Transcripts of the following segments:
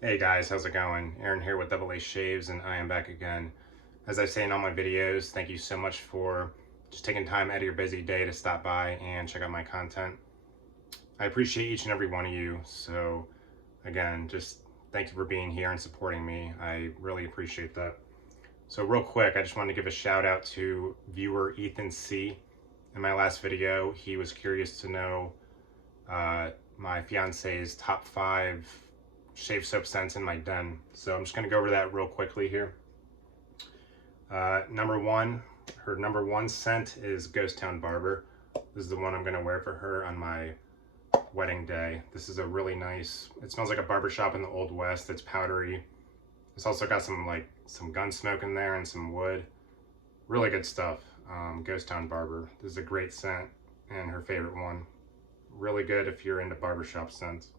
Hey guys, how's it going? Aaron here with Double A Shaves, and I am back again. As I say in all my videos, thank you so much for just taking time out of your busy day to stop by and check out my content. I appreciate each and every one of you. So again, just thank you for being here and supporting me. I really appreciate that. So real quick, I just wanted to give a shout out to viewer Ethan C. In my last video, he was curious to know my fiance's top 5 shave soap scents in my den. So I'm just going to go over that real quickly here. Number 1, her number 1 scent is Ghost Town Barber. This is the one I'm going to wear for her on my wedding day. This is a really nice, it smells like a barbershop in the Old West. It's powdery. It's also got some gun smoke in there and some wood. Really good stuff. Ghost Town Barber. This is a great scent and her favorite one. Really good if you're into barbershop scents.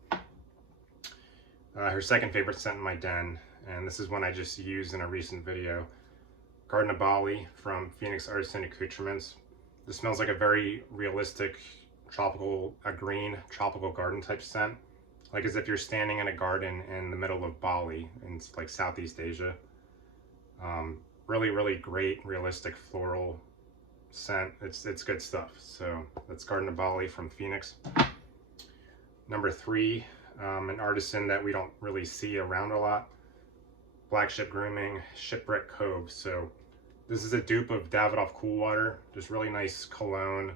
Her second favorite scent in my den, and this is one I just used in a recent video. Garden of Bali from Phoenix Artisan Accoutrements. This smells like a very realistic green tropical garden type scent. Like as if you're standing in a garden in the middle of Bali in like Southeast Asia. Really great realistic floral scent. It's good stuff. So that's Garden of Bali from Phoenix. Number 3, an artisan that we don't really see around a lot. Black Ship Grooming, Shipwreck Cove. So this is a dupe of Davidoff Cool Water. Just really nice cologne-y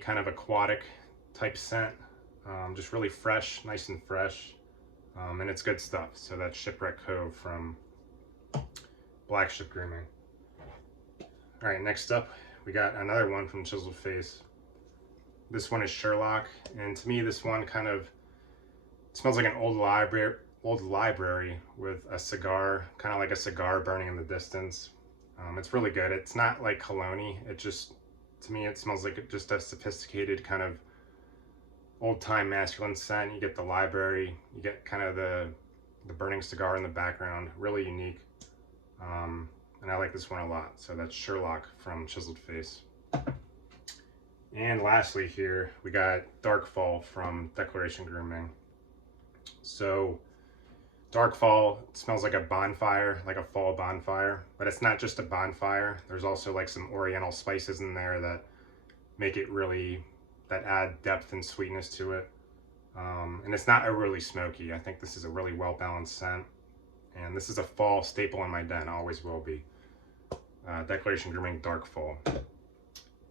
kind of aquatic type scent. Just really fresh, nice and fresh. And it's good stuff. So that's Shipwreck Cove from Black Ship Grooming. All right, next up, we got another one from Chiseled Face. This one is Sherlock, and to me this one kind of smells like an old library with a cigar, kind of like a cigar burning in the distance. It's really good. It's not like cologne-y. It just, to me, it smells like just a sophisticated kind of old-time masculine scent. You get the library, you get kind of the burning cigar in the background. Really unique. And I like this one a lot. So that's Sherlock from Chiseled Face. And lastly here, we got Dark Fall from Declaration Grooming. So Dark Fall smells like a bonfire, like a fall bonfire, but it's not just a bonfire. There's also like some oriental spices in there that make it really, that add depth and sweetness to it. And it's not overly smoky. I think this is a really well-balanced scent. And this is a fall staple in my den, always will be. Declaration Grooming Dark Fall.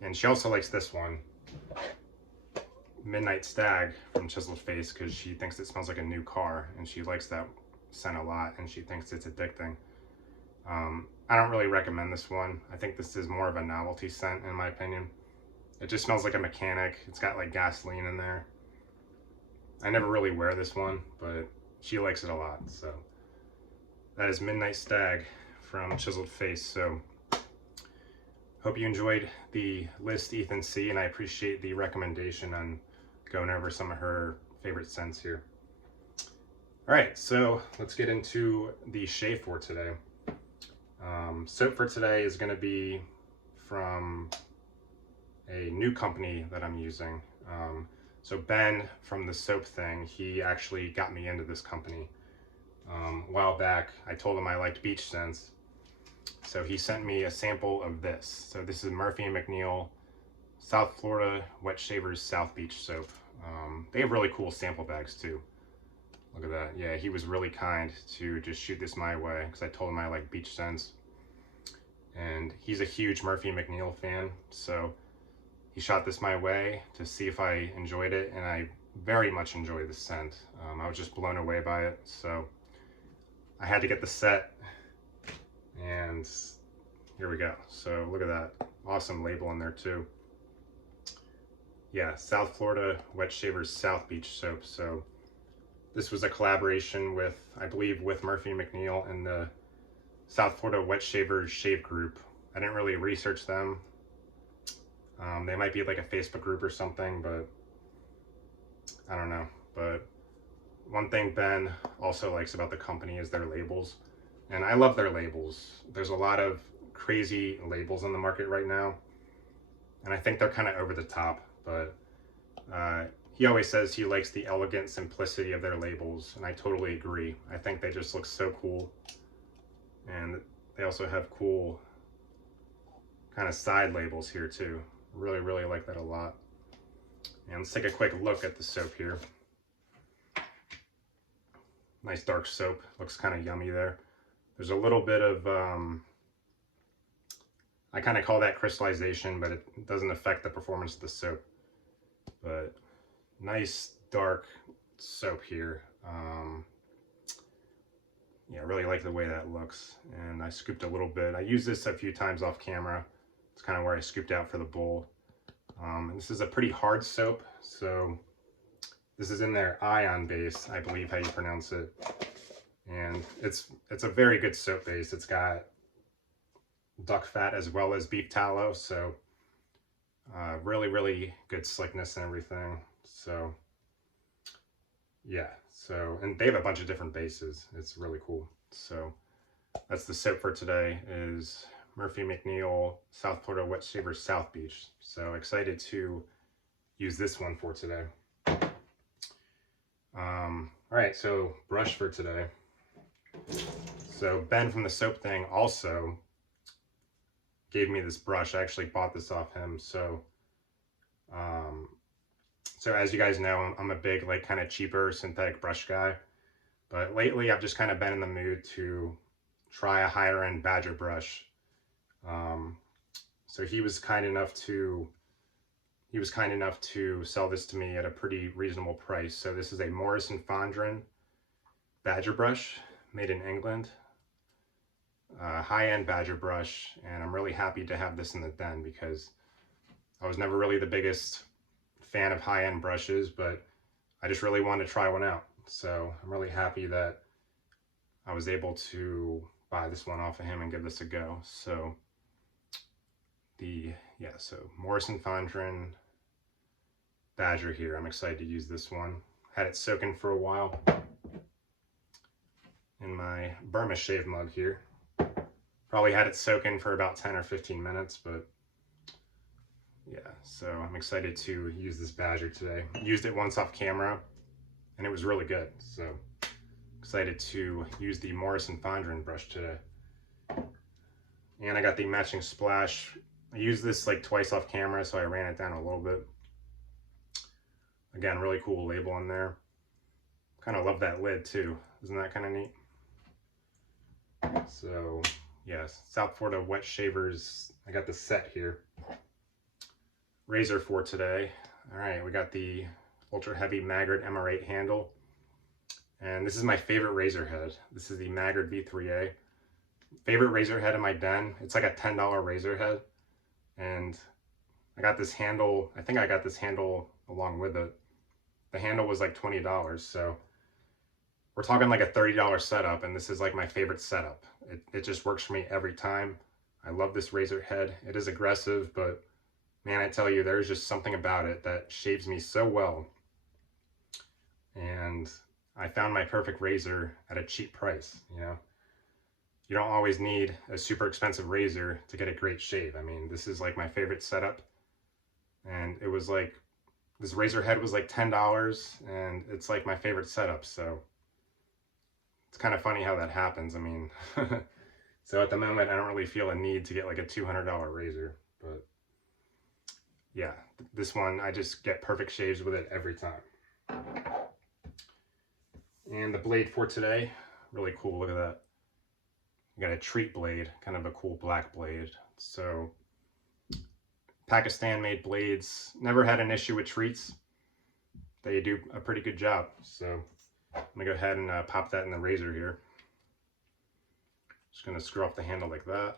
And she also likes this one, Midnight Stag from Chiseled Face, because she thinks it smells like a new car, and she likes that scent a lot, and she thinks it's addicting. I don't really recommend this one. I think this is more of a novelty scent, in my opinion. It just smells like a mechanic. It's got like gasoline in there. I never really wear this one, but she likes it a lot. So that is Midnight Stag from Chiseled Face. So hope you enjoyed the list, Ethan C, and I appreciate the recommendation on going over some of her favorite scents here. All right, so let's get into the shave for today. Soap for today is going to be from a new company that I'm using. So Ben from the soap thing, he actually got me into this company a while back. I told him I liked beach scents. So he sent me a sample of this. So this is Murphy McNeil South Florida Wet Shavers South Beach soap. They have really cool sample bags too. Look at that. Yeah, he was really kind to just shoot this my way because I told him I like beach scents. And he's a huge Murphy McNeil fan. So he shot this my way to see if I enjoyed it. And I very much enjoy the scent. I was just blown away by it. So I had to get the set. And here we go. So look at that. Awesome label in there too. Yeah, South Florida Wet Shavers South Beach soap. So this was a collaboration with, I believe, with Murphy McNeil and the South Florida Wet Shavers Shave Group. I didn't really research them. They might be like a Facebook group or something, but I don't know. But one thing Ben also likes about the company is their labels. And I love their labels. There's a lot of crazy labels on the market right now. And I think they're kind of over the top, but he always says he likes the elegant simplicity of their labels, and I totally agree. I think they just look so cool. And they also have cool kind of side labels here too. Really, really like that a lot. And let's take a quick look at the soap here. Nice dark soap, looks kind of yummy there. There's a little bit of, I kind of call that crystallization, but it doesn't affect the performance of the soap. But nice dark soap here. Yeah, I really like the way that looks. And I scooped a little bit. I used this a few times off camera. It's kind of where I scooped out for the bowl. And this is a pretty hard soap, so this is in their ion base, I believe how you pronounce it. And it's a very good soap base. It's got duck fat as well as beef tallow, so really, really good slickness and everything. So yeah, and they have a bunch of different bases. It's really cool. So that's the soap for today, is Murphy McNeil South Florida Wet Shavers South Beach. So excited to use this one for today. All right, so brush for today. So Ben from the Soap Thing also gave me this brush. I actually bought this off him. So so as you guys know, I'm a big, like, kind of cheaper synthetic brush guy. But lately I've just kind of been in the mood to try a higher end Badger brush. So he was kind enough to sell this to me at a pretty reasonable price. So this is a Morrison Forndran Badger brush made in England. High-end Badger brush, and I'm really happy to have this in the den because I was never really the biggest fan of high-end brushes, but I just really wanted to try one out. So I'm really happy that I was able to buy this one off of him and give this a go. So so Morrison Forndran Badger here. I'm excited to use this one. Had it soaking for a while in my Burma shave mug here. Probably had it soaking for about 10 or 15 minutes, but yeah, so I'm excited to use this Badger today. Used it once off camera and it was really good. So excited to use the Morrison Forndran brush today. And I got the matching splash. I used this like twice off camera, so I ran it down a little bit. Again, really cool label in there. Kind of love that lid too. Isn't that kind of neat? So yes, South Florida Wet Shavers. I got the set here. Razor for today. All right, we got the Ultra Heavy Maggard MR8 handle. And this is my favorite razor head. This is the Maggard V3A. Favorite razor head in my den. It's like a $10 razor head. And I got this handle, I think I got this handle along with it. The handle was like $20, so we're talking like a $30 setup, and this is like my favorite setup. It just works for me every time. I love this razor head. It is aggressive, but man, I tell you, there's just something about it that shaves me so well. And I found my perfect razor at a cheap price, you know. You don't always need a super expensive razor to get a great shave. I mean, this is like my favorite setup. And it was like, this razor head was like $10, and it's like my favorite setup. So it's kind of funny how that happens. I mean, so at the moment, I don't really feel a need to get like a $200 razor. But yeah, this one, I just get perfect shaves with it every time. And the blade for today, really cool. Look at that. You got a treat blade, kind of a cool black blade. So Pakistan made blades. Never had an issue with treats. They do a pretty good job. So I'm gonna go ahead and pop that in the razor here. Just gonna screw off the handle like that.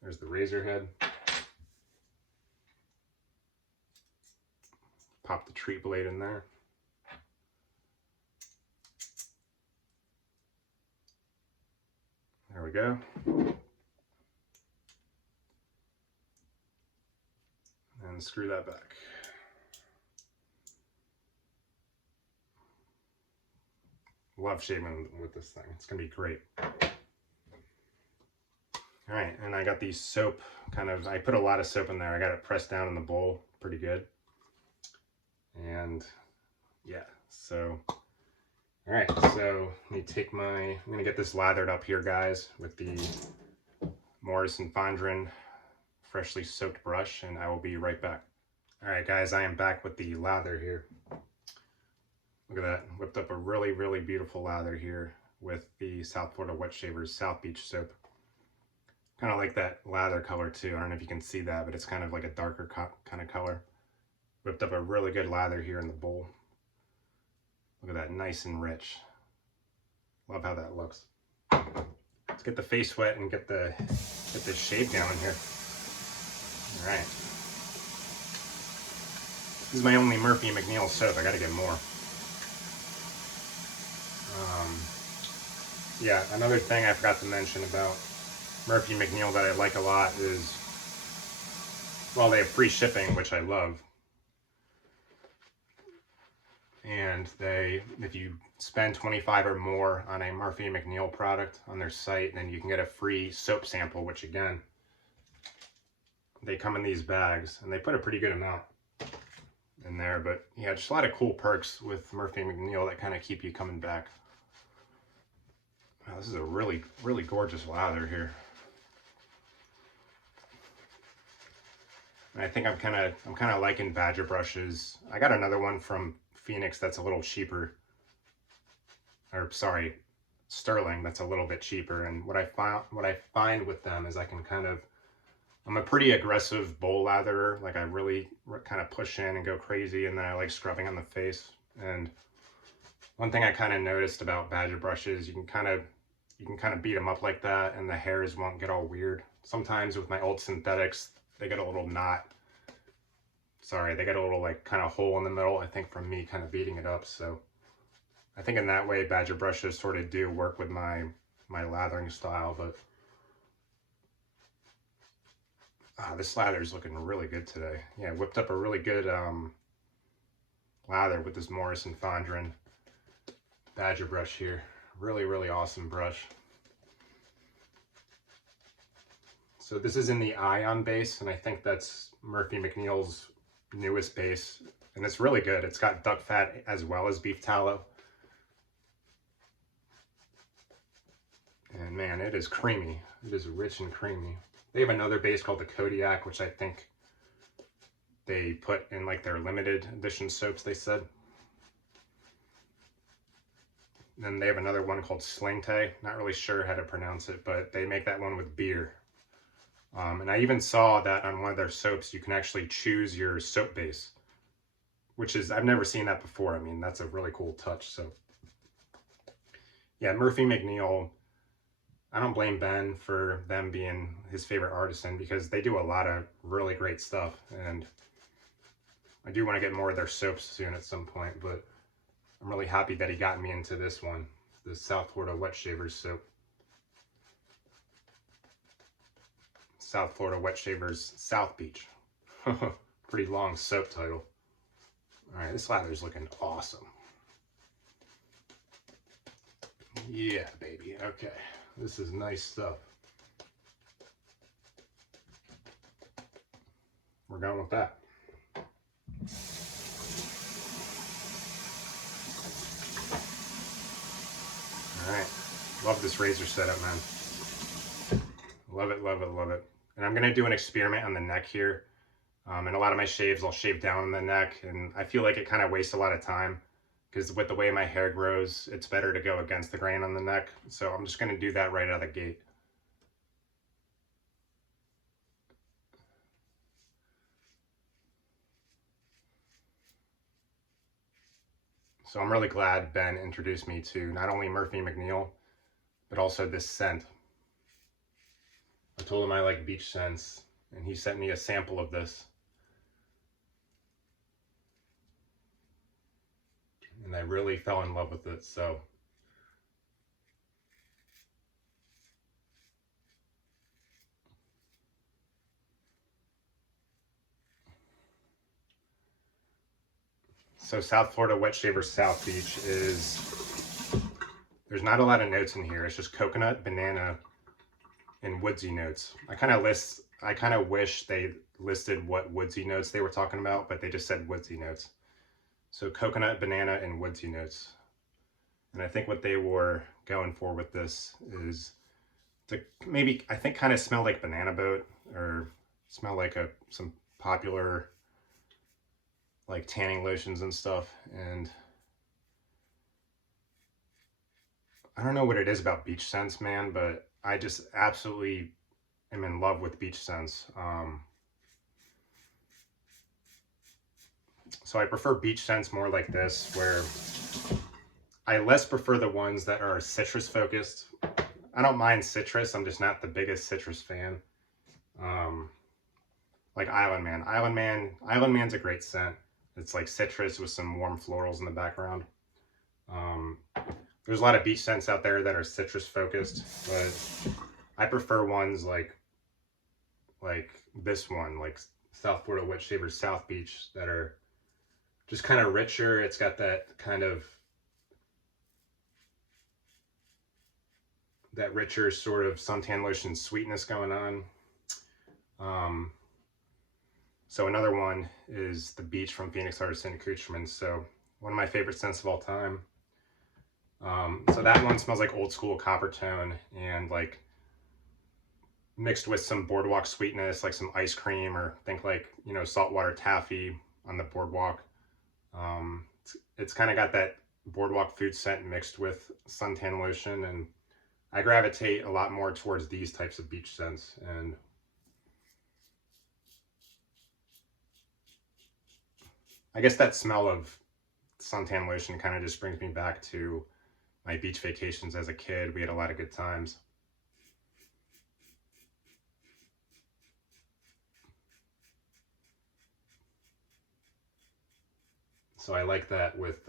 There's the razor head. Pop the treat blade in there. There we go. And screw that back. Love shaving with this thing. It's gonna be great. All right, and I got the soap I put a lot of soap in there. I got it pressed down in the bowl pretty good. And yeah, so, all right, so let me take I'm gonna get this lathered up here, guys, with the Morrison Forndran freshly soaked brush, and I will be right back. All right, guys, I am back with the lather here. Look at that, whipped up a really, really beautiful lather here with the South Florida Wet Shavers South Beach soap. Kind of like that lather color too. I don't know if you can see that, but it's kind of like a darker kind of color. Whipped up a really good lather here in the bowl. Look at that, nice and rich. Love how that looks. Let's get the face wet and get this shave going here. All right. This is my only Murphy McNeil soap. I gotta get more. Yeah, another thing I forgot to mention about Murphy McNeil that I like a lot is, well, they have free shipping, which I love. And if you spend $25 or more on a Murphy McNeil product on their site, then you can get a free soap sample, which again, they come in these bags, and they put a pretty good amount in there. But yeah, just a lot of cool perks with Murphy McNeil that kind of keep you coming back. Wow, this is a really, really gorgeous lather here. And I think I'm kind of liking Badger brushes. I got another one from Phoenix that's a little cheaper, or sorry, Sterling, that's a little bit cheaper. And what I find with them is I'm a pretty aggressive bowl latherer. Like, I really kind of push in and go crazy, and then I like scrubbing on the face. And one thing I kind of noticed about Badger brushes, you can kind of beat them up like that, and the hairs won't get all weird. Sometimes with my old synthetics, they get a little they get a little like kind of hole in the middle, I think, from me kind of beating it up. So I think in that way, Badger brushes sort of do work with my lathering style. But this lather is looking really good today. Yeah, whipped up a really good lather with this Morrison Forndran Badger brush here. Really, really awesome brush. So this is in the Ion base, and I think that's Murphy McNeil's newest base, and it's really good. It's got duck fat as well as beef tallow. And man, it is creamy. It is rich and creamy. They have another base called the Kodiak, which I think they put in like their limited edition soaps, they said. Then they have another one called Slingtay. Not really sure how to pronounce it, but they make that one with beer. And I even saw that on one of their soaps, you can actually choose your soap base, which is, I've never seen that before. I mean, that's a really cool touch. So yeah, Murphy McNeil, I don't blame Ben for them being his favorite artisan, because they do a lot of really great stuff. And I do want to get more of their soaps soon at some point, but I'm really happy that he got me into this one, the South Florida Wet Shavers soap. South Florida Wet Shavers South Beach. Pretty long soap title. All right, this lather is looking awesome. Yeah, baby. Okay, this is nice stuff. We're going with that. All right, love this razor setup, man. Love it, love it, love it. And I'm gonna do an experiment on the neck here. And a lot of my shaves, I'll shave down on the neck, and I feel like it kind of wastes a lot of time, because with the way my hair grows, it's better to go against the grain on the neck. So I'm just gonna do that right out of the gate. So I'm really glad Ben introduced me to not only Murphy McNeil, but also this scent. I told him I like beach scents, and he sent me a sample of this. And I really fell in love with it, so. So South Florida Wet Shavers South Beach there's not a lot of notes in here. It's just coconut, banana, and woodsy notes. I kind of wish they listed what woodsy notes they were talking about, but they just said woodsy notes. So coconut, banana, and woodsy notes. And I think what they were going for with this is to maybe, I think, kind of smell like banana boat, or smell like some popular like tanning lotions and stuff. And I don't know what it is about beach scents, man, but I just absolutely am in love with beach scents. So I prefer beach scents more like this, where I less prefer the ones that are citrus focused. I don't mind citrus, I'm just not the biggest citrus fan. Like Island Man. Island Man's a great scent. It's like citrus with some warm florals in the background. There's a lot of beach scents out there that are citrus focused, but I prefer ones like this one, like South Florida Wet Shavers South Beach, that are just kind of richer. It's got that kind of that richer sort of suntan lotion sweetness going on. So another one is the Beach from Phoenix Artisan Accoutrements. So one of my favorite scents of all time. So that one smells like old school copper tone, and like mixed with some boardwalk sweetness, like some ice cream, or think like, you know, saltwater taffy on the boardwalk. It's kind of got that boardwalk food scent mixed with suntan lotion, and I gravitate a lot more towards these types of beach scents. And I guess that smell of suntan lotion kind of just brings me back to my beach vacations as a kid. We had a lot of good times. So I like that with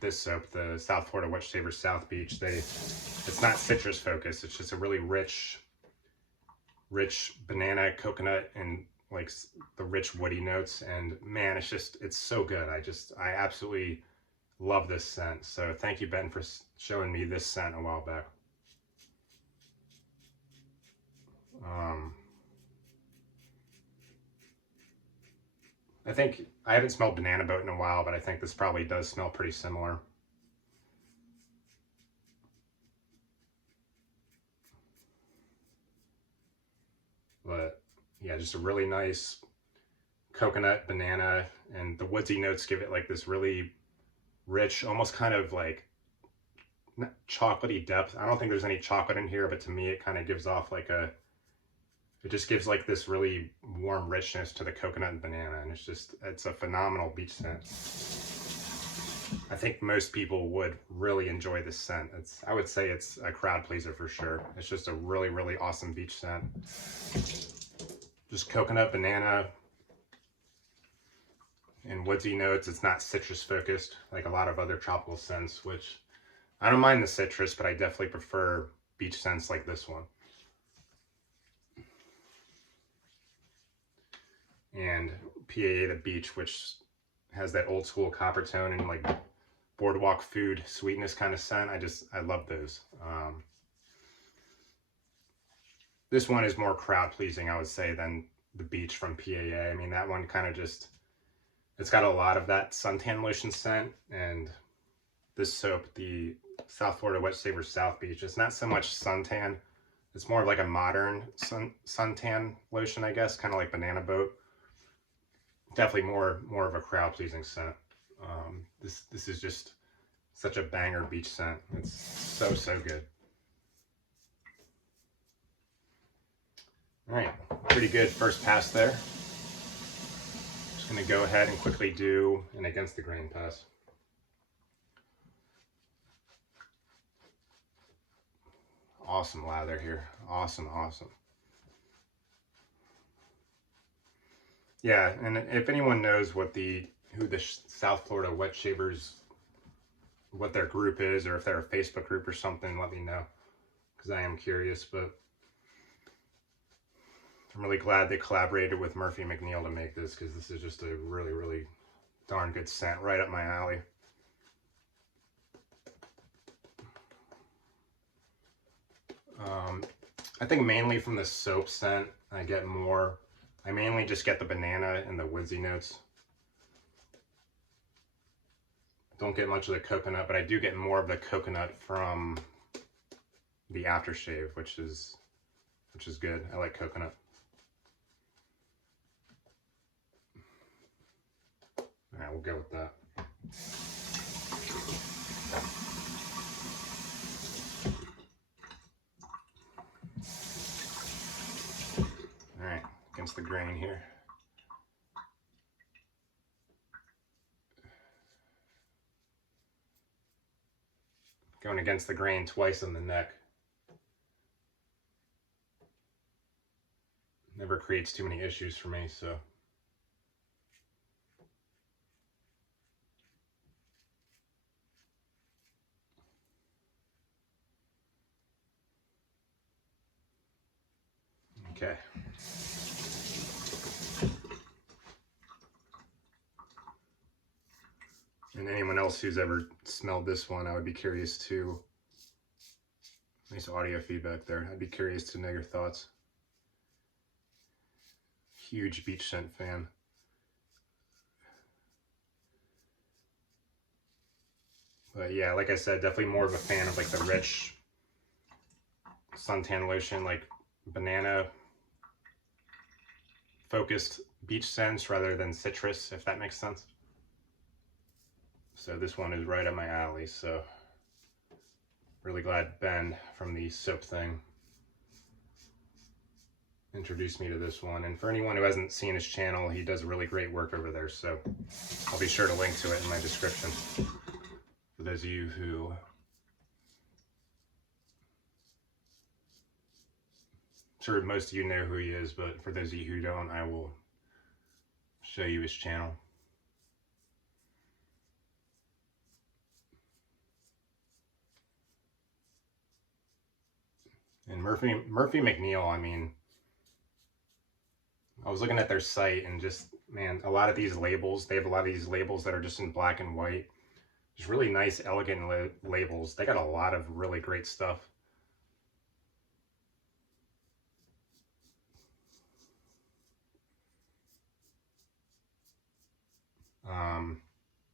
this soap, the South Florida Wet Shavers South Beach. It's not citrus focused. It's just a really rich banana, coconut, and like the rich woody notes. And man, it's so good. I absolutely love this scent. So thank you, Ben, for showing me this scent a while back. I think I haven't smelled Banana Boat in a while, but I think this probably does smell pretty similar. But yeah, just a really nice coconut, banana, and the woodsy notes give it like this really rich, almost kind of like chocolatey depth. I don't think there's any chocolate in here, but to me it kind of gives off like it just gives like this really warm richness to the coconut and banana, and it's a phenomenal beach scent. I think most people would really enjoy this scent. I would say it's a crowd pleaser for sure. It's just a really, really awesome beach scent. Just coconut, banana, and woodsy notes. It's not citrus focused like a lot of other tropical scents, which I don't mind the citrus, but I definitely prefer beach scents like this one. And PAA the Beach, which has that old school copper tone and like boardwalk food sweetness kind of scent. I love those. This one is more crowd pleasing, I would say, than the Beach from PAA. I mean, that one kind of just, it's got a lot of that suntan lotion scent, and this soap, the South Florida Wet Shavers South Beach, it's not so much suntan. It's more of like a modern suntan lotion, I guess, kind of like Banana Boat. Definitely more of a crowd pleasing scent. This is just such a banger beach scent. It's so good. All right, pretty good first pass there. Just gonna go ahead and quickly do an against the grain pass. Awesome lather here. Awesome. Yeah, and if anyone knows who the South Florida Wet Shavers, what their group is, or if they're a Facebook group or something, let me know, because I am curious. But I'm really glad they collaborated with Murphy McNeil to make this, because this is just a really, really darn good scent, right up my alley. I think mainly from the soap scent, I get more. I mainly just get the banana and the woodsy notes. Don't get much of the coconut, but I do get more of the coconut from the aftershave, which is good. I like coconut. All right, we'll go with that. All right, against the grain here. Going against the grain twice on the neck. Never creates too many issues for me, so. Okay. And anyone else who's ever smelled this one, I would be curious to, nice audio feedback there. I'd be curious to know your thoughts. Huge beach scent fan. But yeah, like I said, definitely more of a fan of like the rich suntan lotion, like banana focused beach scents rather than citrus, if that makes sense. So this one is right up my alley, so really glad Ben from the soap thing introduced me to this one. And for anyone who hasn't seen his channel, he does really great work over there, so I'll be sure to link to it in my description. For those of you who I'm sure most of you know who he is, but for those of you who don't, I will show you his channel. And Murphy McNeil, I mean, I was looking at their site and just, man, a lot of these labels, they have a lot of these labels that are just in black and white. Just really nice, elegant labels. They got a lot of really great stuff.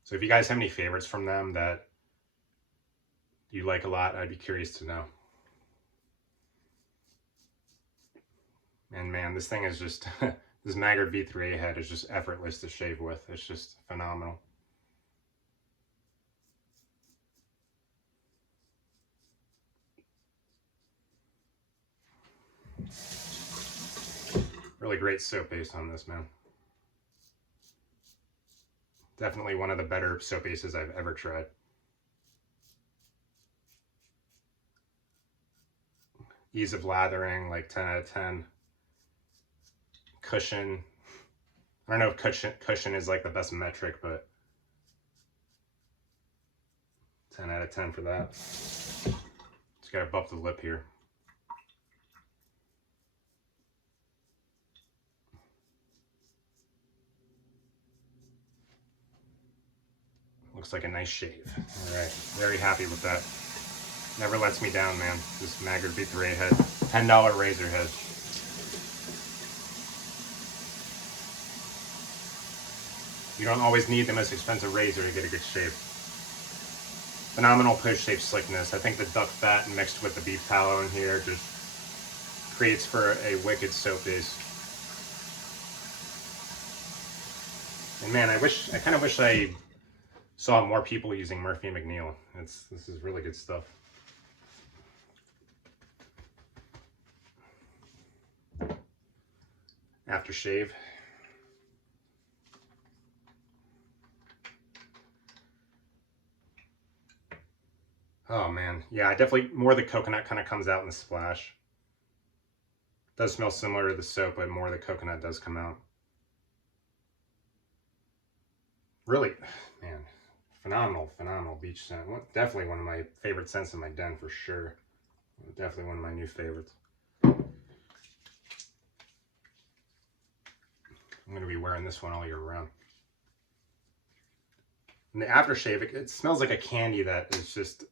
So if you guys have any favorites from them that you like a lot, I'd be curious to know. And man, this thing is just, this Maggard V3A head is just effortless to shave with. It's just phenomenal. Really great soap base on this, man. Definitely one of the better soap bases I've ever tried. Ease of lathering, like 10 out of 10. Cushion. I don't know if cushion is like the best metric, but 10 out of 10 for that. Just gotta buff the lip here. Looks like a nice shave. All right, very happy with that. Never lets me down, man. This Maggard V3A head, $10 razor head. You don't always need the most expensive razor to get a good shave. Phenomenal post-shave slickness. I think the duck fat mixed with the beef tallow in here just creates for a wicked soap base. And man, I kind of wish I saw more people using Murphy McNeil. This is really good stuff. Aftershave. Oh man, yeah, definitely more of the coconut kind of comes out in the splash. Does smell similar to the soap, but more of the coconut does come out. Really, man, phenomenal beach scent. Definitely one of my favorite scents in my den for sure. Definitely one of my new favorites. I'm going to be wearing this one all year round. And the aftershave, it smells like a candy that is just,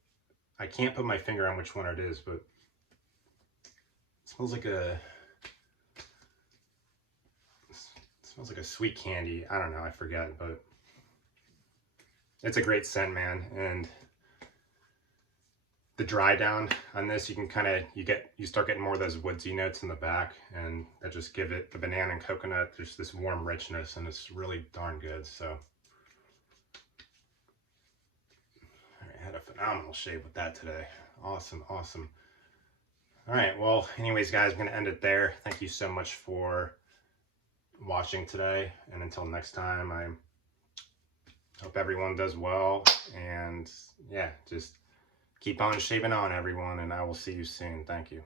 I can't put my finger on which one it is, but smells like a sweet candy. I don't know, I forget, but it's a great scent, man. And the dry down on this, you can kind of, you start getting more of those woodsy notes in the back, and that just give it, the banana and coconut, there's this warm richness, and it's really darn good. So I had a phenomenal shave with that today. Awesome, awesome. All right, well, anyways, guys, I'm going to end it there. Thank you so much for watching today, and until next time, I hope everyone does well, and yeah, just keep on shaving on, everyone, and I will see you soon. Thank you.